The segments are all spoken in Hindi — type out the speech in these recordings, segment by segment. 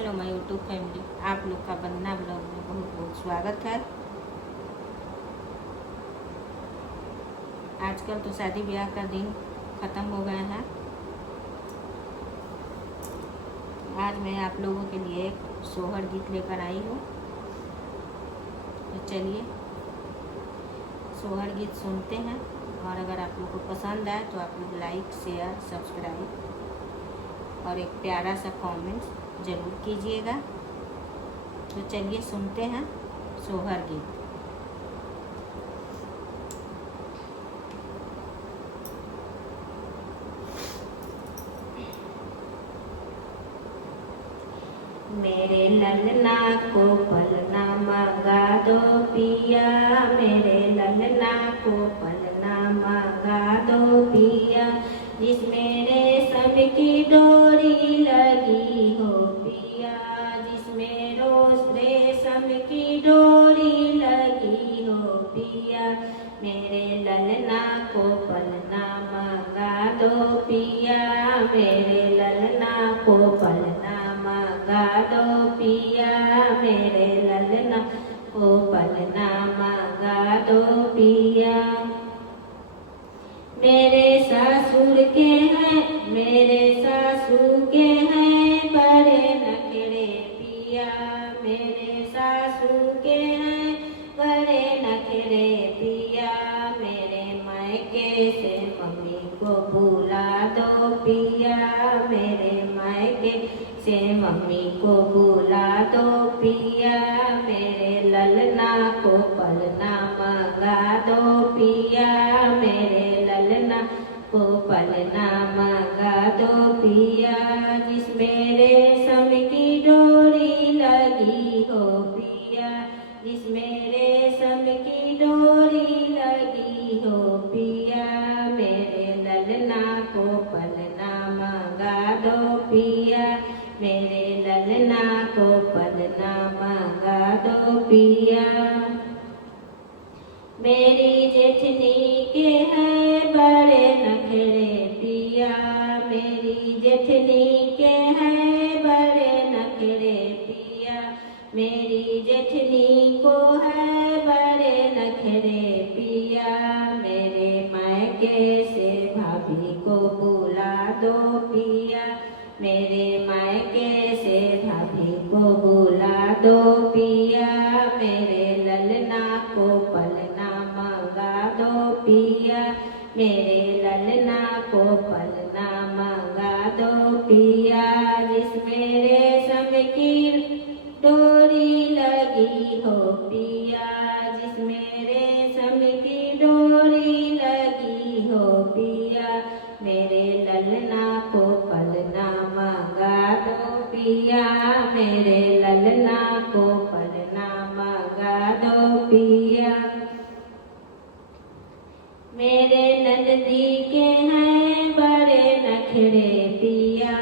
हेलो माय यूट्यूब फैमिली, आप लोग का वंदना ब्लॉग में बहुत बहुत स्वागत है। आजकल तो शादी ब्याह का दिन ख़त्म हो गए हैं। आज मैं आप लोगों के लिए एक सोहर गीत लेकर आई हूँ। तो चलिए सोहर गीत सुनते हैं, और अगर आप लोग को पसंद आए तो आप लोग लाइक शेयर सब्सक्राइब और एक प्यारा सा कमेंट ज़रूर कीजिएगा। तो चलिए सुनते हैं सोहर गीत। मेरे ललना को पलना मंगा दो पिया, मेरे ललना को पलना मंगा दो पिया, जिसमें रेशम की डोरी लगी हो पिया, जिसमें रोज रेशम की डोरी लगी हो पिया, मेरे ललना को पलना मंगा दो पिया, मेरे ललना को पलना मंगा दो पिया, मेरे ललना को पलना मंगा दो पिया। मेरे ससुर के हैं, मेरे ससुर के हैं बड़े नखरे पिया, मेरे ससुर के हैं बड़े नखरे पिया, मेरे मायके से मम्मी को बुला दो पिया, मेरे मायके से मम्मी को बुला दो पिया, मेरे ललना को पलना मंगा दो पिया, मेरे ललना को पलना मंगा दो पिया, जिसमें रेशम की डोरी लगी हो पिया, जिसमें रेशम की डोरी लगी हो पिया, मेरे ललना को पलना मंगा दो पिया, मेरे ललना को पलना मंगा दो पिया। मेरी जेठनी के हैं बड़े नखरे पिया, मेरी जेठनी के हैं बड़े नखरे पिया, मेरी जेठनी को है बड़े नखरे पिया, मेरे मायके से भाभी को बुला दो पिया, मेरे मायके से भाभी को बुला दो पिया, मेरे ललना को पलना मंगा दो पिया, मेरे ललना को पलना मंगा दो पिया, जिसमें रेशम की डोरी लगी हो पिया, जिसमें रेशम की डोरी लगी हो पिया, मेरे ललना को पलना मंगा दो पिया, मेरे ललना को पलना मंगा दो पिया। मेरे नंदी के हैं बड़े नखरे पिया,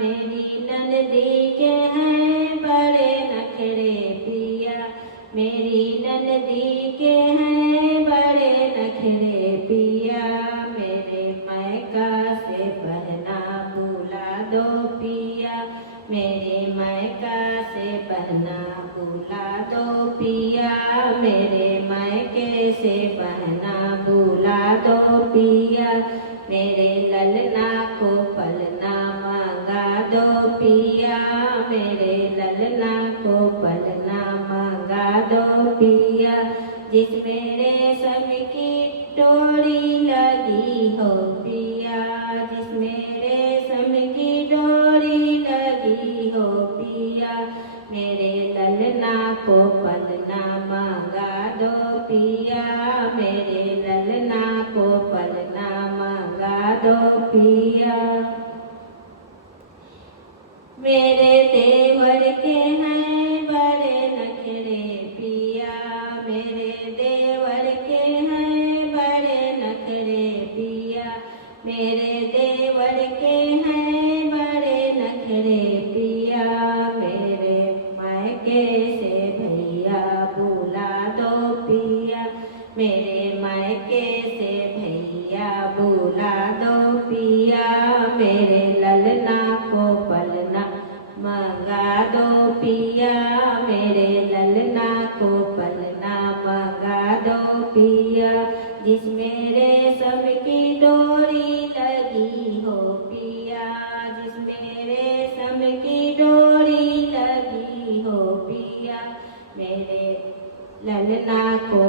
मेरी नंदी के हैं बड़े नखरे पिया, मेरी नंदी के हैं बड़े नखरे पिया, मेरे मायका से बहना बुला दो पिया, मेरे मायका से बहना बुला दो पिया, मेरे मायके से बहना बुला दो पिया, मेरे ललना को पलना मंगा दो पिया, मेरे ललना को पलना मंगा दो पिया, जिसमें रेशम की डोरी लगी हो पिया, जिसमें रेशम की डोरी लगी हो पिया, मेरे ललना को पलना मंगा दो पिया, मेरे ललना को पलना मंगा दो पिया। मेरे देवर के हैं बड़े नखरे पिया, मेरे देवर के हैं बड़े नखरे पिया, मेरे देवर के हैं बड़े नखरे पिया, मेरे मायके से भैया बुला दो पिया, मेरे मायके से भैया बुला दो पिया, मेरे ललना को पलना मंगा दो मेरे ललना को